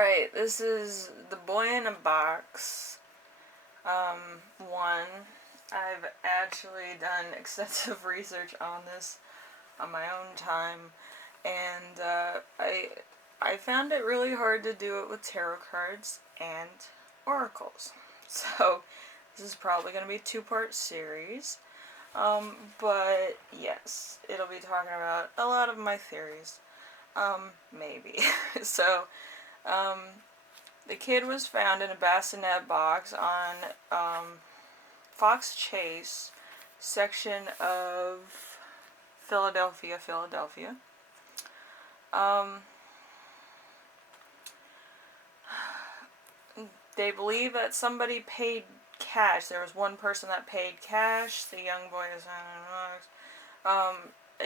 Alright, this is The Boy in a Box, 1. I've actually done extensive research on this on my own time, and I found it really hard to do it with tarot cards and oracles. So, this is probably going to be a 2-part series, but yes, it'll be talking about a lot of my theories, maybe. So, the kid was found in a bassinet box on Fox Chase section of Philadelphia. They believe that somebody paid cash. There was one person that paid cash. The young boy is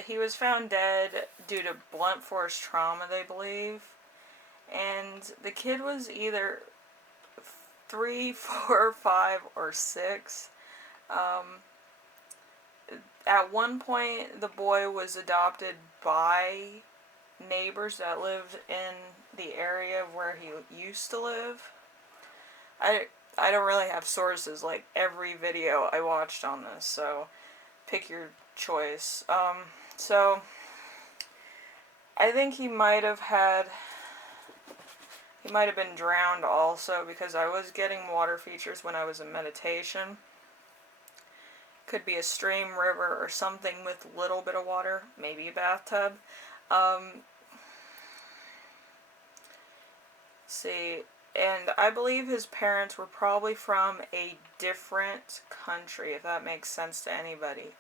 he was found dead due to blunt force trauma, they believe. And the kid was either 3, 4, 5, or 6. At one point, the boy was adopted by neighbors that lived in the area where he used to live. I don't really have sources like every video I watched on this, so pick your choice. So I think he might have been drowned also, because I was getting water features when I was in meditation. Could be a stream, river, or something with a little bit of water. Maybe a bathtub. See, and I believe his parents were probably from a different country, if that makes sense to anybody.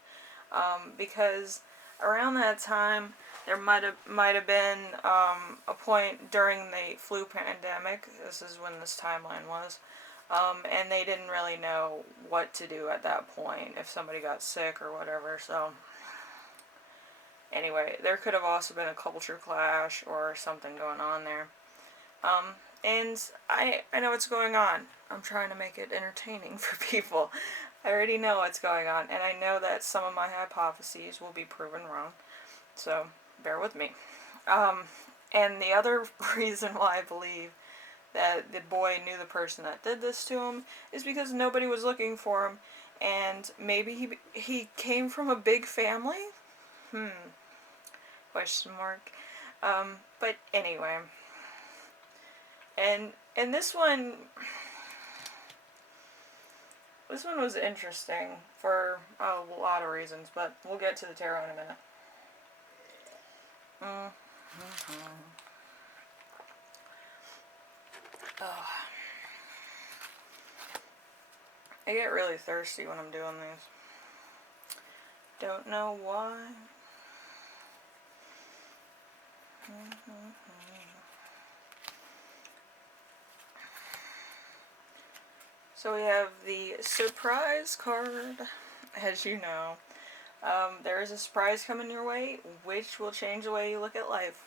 Because around that time, there might have been a point during the flu pandemic. This is when this timeline was. And they didn't really know what to do at that point if somebody got sick or whatever. So anyway, there could have also been a culture clash or something going on there. And I know what's going on. I'm trying to make it entertaining for people. I already know what's going on, and I know that some of my hypotheses will be proven wrong. So bear with me. And the other reason why I believe that the boy knew the person that did this to him is because nobody was looking for him, and maybe he came from a big family? Question mark. But anyway. And this one was interesting for a lot of reasons, but we'll get to the tarot in a minute. Oh. I get really thirsty when I'm doing these. Don't know why. So we have the surprise card. As you know, there is a surprise coming your way, which will change the way you look at life.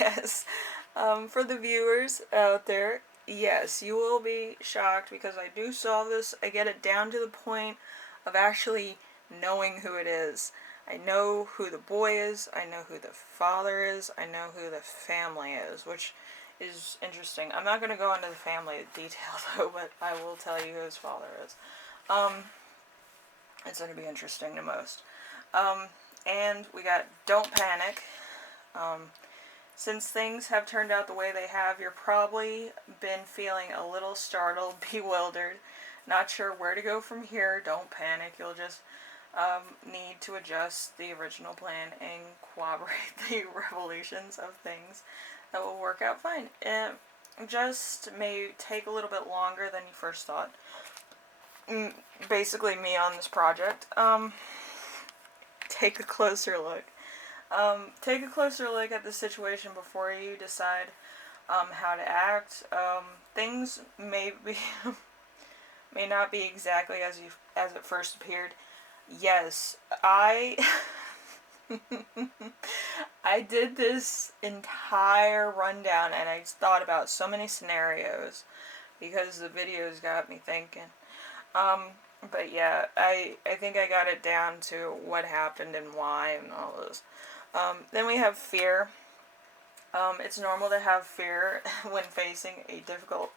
Yes. For the viewers out there, yes, you will be shocked because I do solve this. I get it down to the point of actually knowing who it is. I know who the boy is, I know who the father is, I know who the family is, which is interesting. I'm not going to go into the family detail though, but I will tell you who his father is. It's going to be interesting to most. And we got Don't Panic. Since things have turned out the way they have, you're probably been feeling a little startled, bewildered, not sure where to go from here. Don't panic. You'll just need to adjust the original plan and corroborate the revolutions of things that will work out fine. It just may take a little bit longer than you first thought. Basically me on this project. Take a closer look. Take a closer look at the situation before you decide how to act. Things may not be exactly as it first appeared. Yes, I did this entire rundown and I thought about so many scenarios because the videos got me thinking. But yeah, I think I got it down to what happened and why and all this. Then we have fear. It's normal to have fear when facing a difficult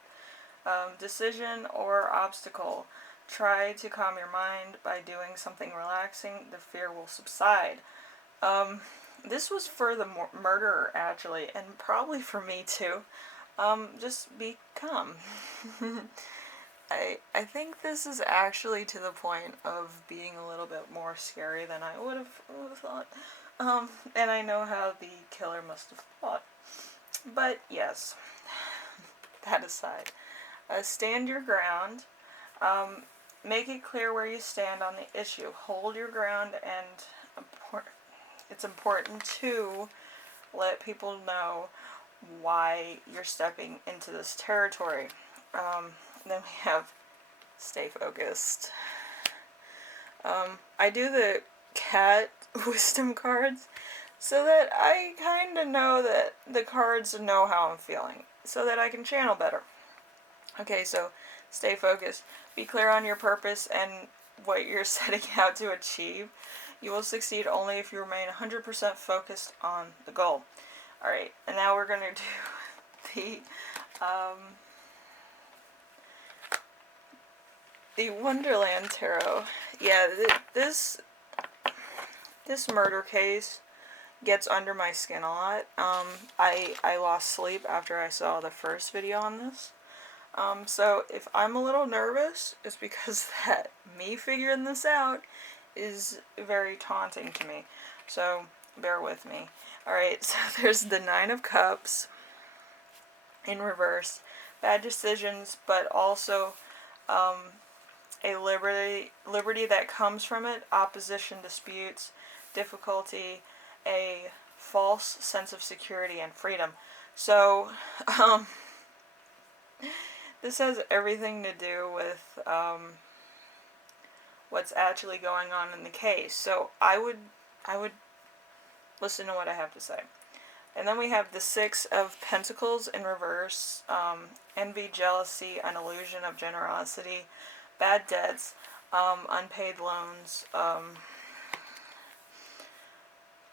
decision or obstacle. Try to calm your mind by doing something relaxing. The fear will subside. Um, this was for the murderer, actually, and probably for me too. Just be calm. I think this is actually to the point of being a little bit more scary than I would have thought. And I know how the killer must have thought. But yes, that aside, stand your ground. Um, make it clear where you stand on the issue. Hold your ground, and it's important to let people know why you're stepping into this territory. Then we have stay focused. I do the cat wisdom cards so that I kind of know that the cards know how I'm feeling, so that I can channel better. Okay, so stay focused. Be clear on your purpose and what you're setting out to achieve. You will succeed only if you remain 100% focused on the goal. Alright, and now we're going to do the Wonderland Tarot. Yeah, this murder case gets under my skin a lot. I lost sleep after I saw the first video on this. So if I'm a little nervous, it's because that me figuring this out is very taunting to me. So bear with me. Alright, so there's the Nine of Cups in reverse. Bad decisions, but also a liberty that comes from it, opposition, disputes, difficulty, a false sense of security and freedom. So, this has everything to do with what's actually going on in the case. So I would listen to what I have to say. And then we have the Six of Pentacles in reverse. Envy, jealousy, an illusion of generosity, bad debts, unpaid loans,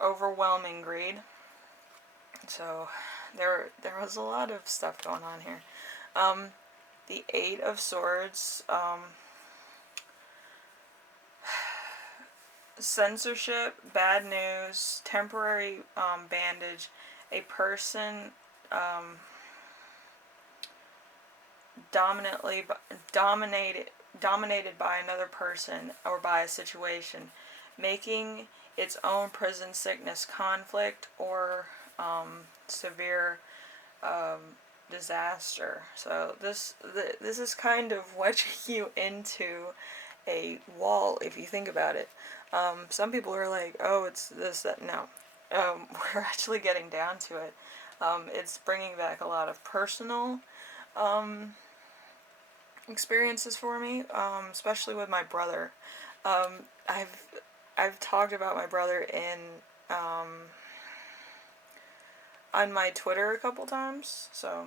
overwhelming greed. So there was a lot of stuff going on here. The Eight of Swords, censorship, bad news, temporary bandage, a person dominated by another person or by a situation, making its own prison sickness, conflict, or severe disaster. So this is kind of wedging you into a wall if you think about it. Some people are like, oh, it's this, that. No. We're actually getting down to it. It's bringing back a lot of personal experiences for me, especially with my brother. I've talked about my brother in on my Twitter a couple times. So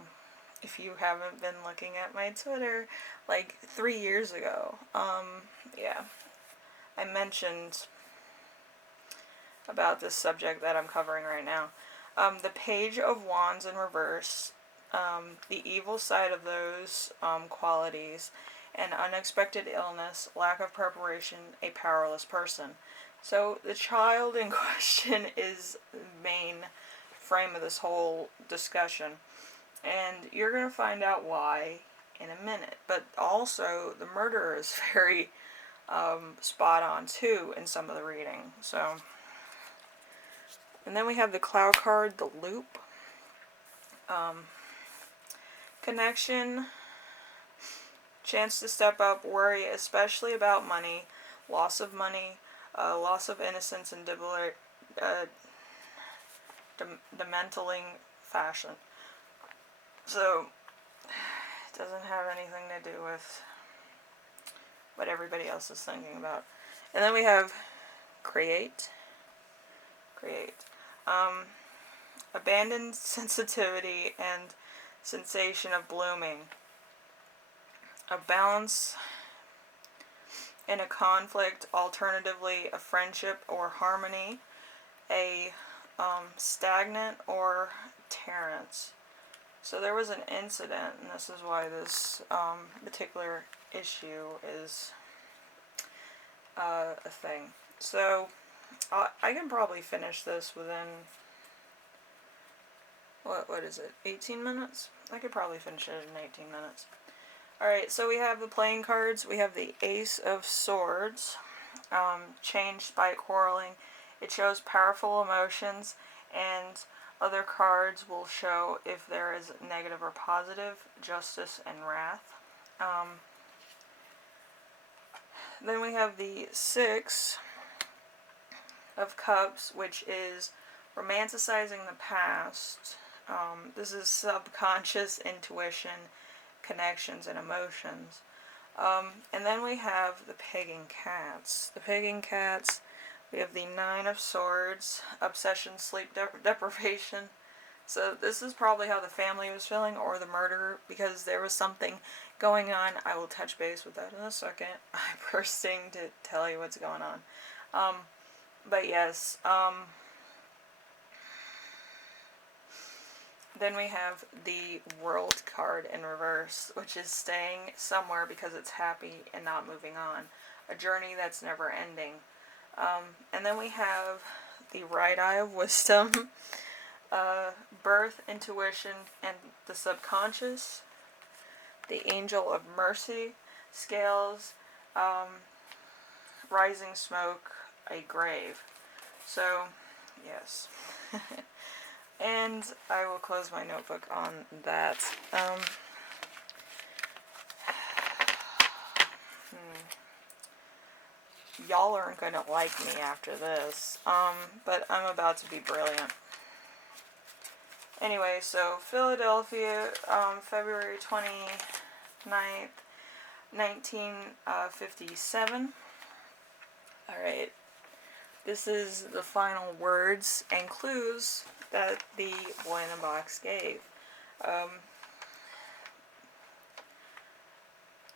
if you haven't been looking at my Twitter, like 3 years ago, yeah, I mentioned about this subject that I'm covering right now. The Page of Wands in reverse, the evil side of those qualities, and unexpected illness, lack of preparation, a powerless person. So the child in question is the main frame of this whole discussion, and you're going to find out why in a minute. But also, the murderer is very spot on too in some of the reading. So, and then we have the Cloud card, the Loop. Connection, chance to step up, worry especially about money, loss of money, loss of innocence in demantling fashion. So, it doesn't have anything to do with what everybody else is thinking about. And then we have create. Abandoned sensitivity and sensation of blooming. A balance in a conflict, alternatively a friendship or harmony. A stagnant or deterrence. So there was an incident, and this is why this particular issue is a thing. So I can probably finish this within, what is it, 18 minutes? I could probably finish it in 18 minutes. Alright, so we have the playing cards. We have the Ace of Swords, changed by quarreling. It shows powerful emotions, and other cards will show if there is negative or positive, justice and wrath. Then we have the Six of Cups, which is romanticizing the past. This is subconscious intuition, connections, and emotions. And then we have the Pagan Cats. The Pagan Cats, we have the Nine of Swords, obsession, sleep deprivation. So this is probably how the family was feeling, or the murderer, because there was something going on. I will touch base with that in a second. I'm bursting to tell you what's going on. But yes, then we have the World card in reverse, which is staying somewhere because it's happy and not moving on. A journey that's never ending. And then we have the Right Eye of Wisdom, birth, intuition, and the subconscious. The Angel of Mercy, scales, rising smoke, a grave. So, yes. And I will close my notebook on that. Y'all aren't going to like me after this, but I'm about to be brilliant. Anyway, so Philadelphia, February 29th, 1957. Alright, this is the final words and clues that the boy in the box gave.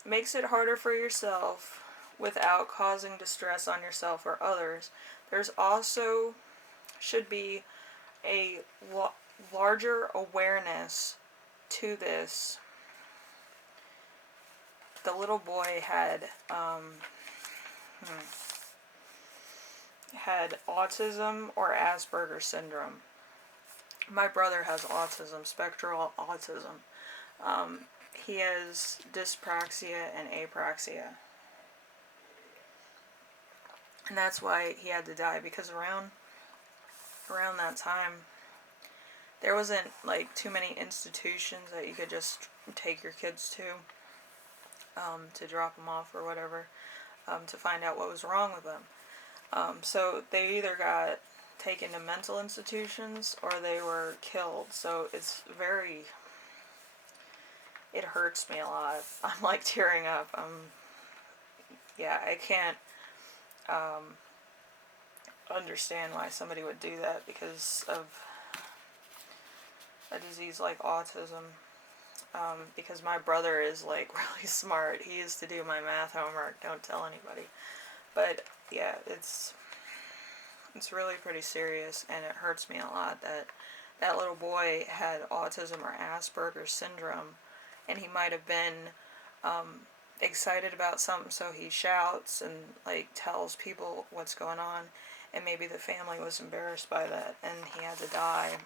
Makes it harder for yourself without causing distress on yourself or others. There's also should be a larger awareness to this. The little boy had autism or Asperger's syndrome. My brother has autism, spectral autism. He has dyspraxia and apraxia. And that's why he had to die, because around that time, there wasn't like too many institutions that you could just take your kids to drop them off or whatever, to find out what was wrong with them. So they either got taken to mental institutions or they were killed. So it hurts me a lot. I'm like tearing up. Yeah, I can't understand why somebody would do that because of a disease like autism. Because my brother is like really smart. He used to do my math homework. Don't tell anybody. But yeah, it's really pretty serious, and it hurts me a lot that that little boy had autism or Asperger's syndrome, and he might have been excited about something, so he shouts and like tells people what's going on, and maybe the family was embarrassed by that, and he had to die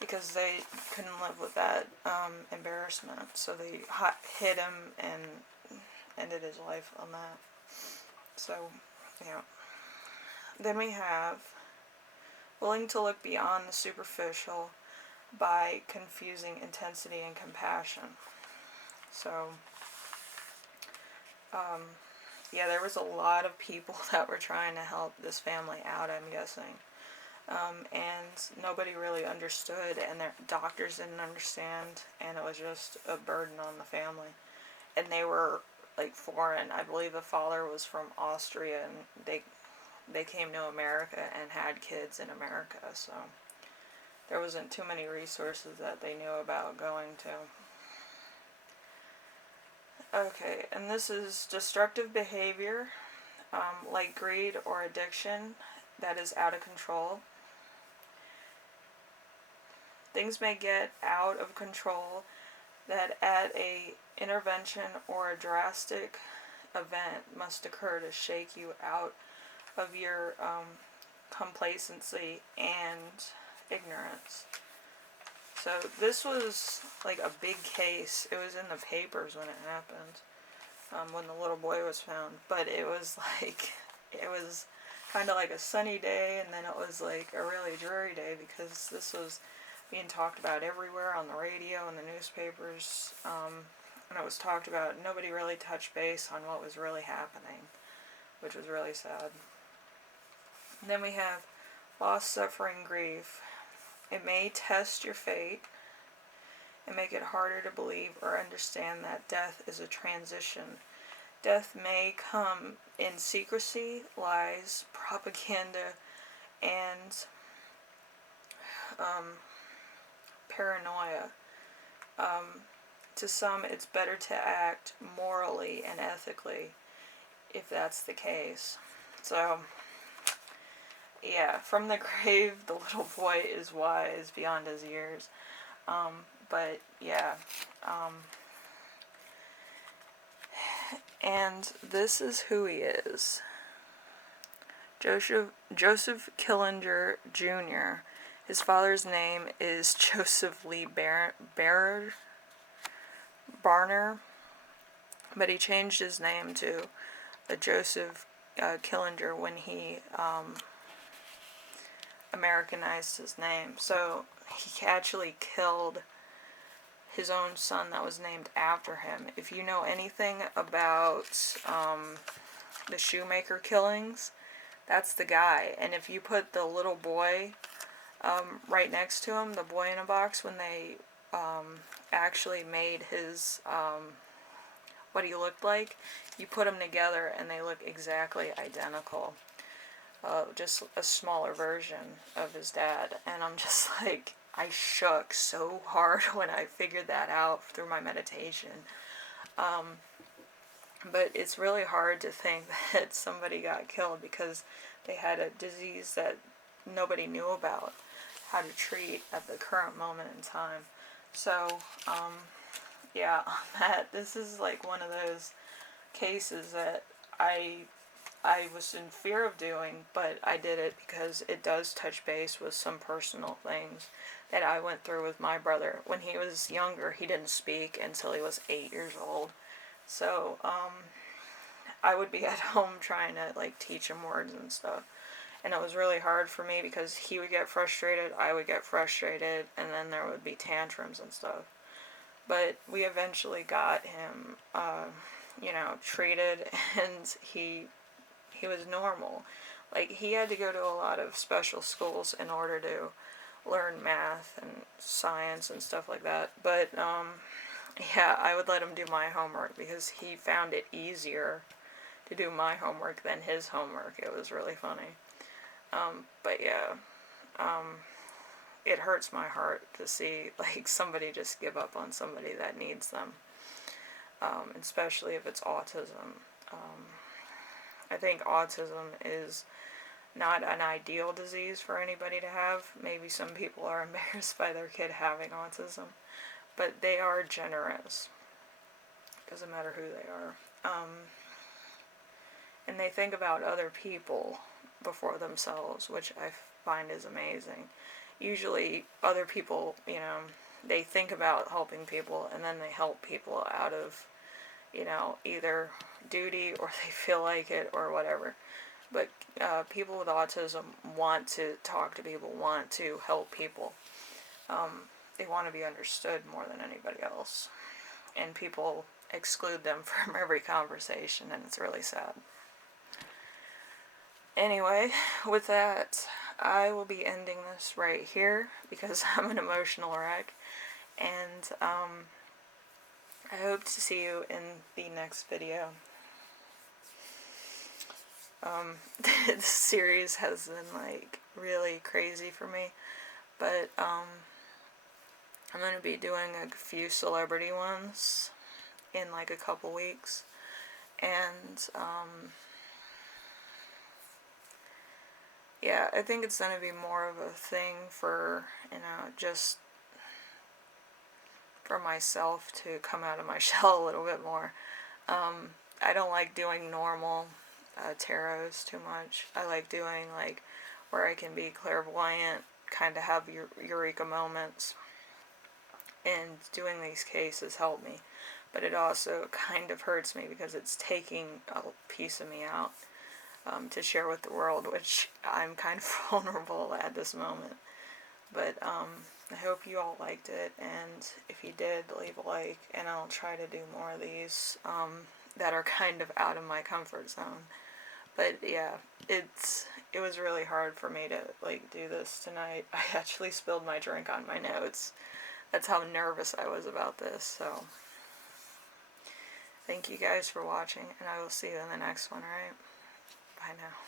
because they couldn't live with that embarrassment, so they hit him and ended his life on that. So, yeah. Then we have willing to look beyond the superficial by confusing intensity and compassion. So, yeah, there was a lot of people that were trying to help this family out, I'm guessing. And nobody really understood, and their doctors didn't understand, and it was just a burden on the family. And they were like foreign. I believe the father was from Austria, and they came to America and had kids in America, so there wasn't too many resources that they knew about going to. Okay, and this is destructive behavior, like greed or addiction that is out of control. things may get out of control that at a intervention or a drastic event must occur to shake you out of your complacency and ignorance. So this was like a big case. It was in the papers when it happened, when the little boy was found. But it was like, it was kind of like a sunny day, and then it was like a really dreary day, because this was being talked about everywhere on the radio and the newspapers, and it was talked about. Nobody really touched base on what was really happening, which was really sad. And then we have loss, suffering, grief. It may test your fate and make it harder to believe or understand that death is a transition. Death may come in secrecy, lies, propaganda, and paranoia. To some, it's better to act morally and ethically if that's the case. So, yeah, from the grave, the little boy is wise beyond his years. But, yeah. And this is who he is. Joseph Killinger Jr. His father's name is Joseph Lee Barner, but he changed his name to Joseph Killinger when he Americanized his name. So he actually killed his own son that was named after him. If you know anything about the shoemaker killings, that's the guy. And if you put the little boy right next to him, the boy in a box, when they actually made his what he looked like, you put them together and they look exactly identical. Just a smaller version of his dad. And I'm just like, I shook so hard when I figured that out through my meditation. But it's really hard to think that somebody got killed because they had a disease that nobody knew about how to treat at the current moment in time. So, yeah, on that, this is like one of those cases that I was in fear of doing, but I did it because it does touch base with some personal things that I went through with my brother. When he was younger, he didn't speak until he was 8 years old. So, I would be at home trying to, like, teach him words and stuff. And it was really hard for me because he would get frustrated, I would get frustrated, and then there would be tantrums and stuff. But we eventually got him, treated, and he was normal. Like, he had to go to a lot of special schools in order to learn math and science and stuff like that. But, yeah, I would let him do my homework because he found it easier to do my homework than his homework. It was really funny. But yeah, it hurts my heart to see, like, somebody just give up on somebody that needs them, especially if it's autism. I think autism is not an ideal disease for anybody to have. Maybe some people are embarrassed by their kid having autism, but they are generous. Doesn't matter who they are. And they think about other people before themselves, which I find is amazing. Usually other people, they think about helping people and then they help people out of, either duty or they feel like it or whatever. But people with autism want to talk to people, want to help people. They want to be understood more than anybody else. And people exclude them from every conversation, and it's really sad. Anyway, with that, I will be ending this right here because I'm an emotional wreck. And I hope to see you in the next video. This series has been, like, really crazy for me. But I'm going to be doing a few celebrity ones in, like, a couple weeks. And yeah, I think it's going to be more of a thing for, just for myself to come out of my shell a little bit more. I don't like doing normal tarots too much. I like doing like where I can be clairvoyant, kind of have eureka moments, and doing these cases help me. But it also kind of hurts me because it's taking a piece of me out to share with the world, which I'm kind of vulnerable at this moment. But I hope you all liked it, and if you did, leave a like, and I'll try to do more of these that are kind of out of my comfort zone. But yeah, it was really hard for me to like do this tonight. I actually spilled my drink on my notes. That's how nervous I was about this. So thank you guys for watching, and I will see you in the next one, alright? Bye now.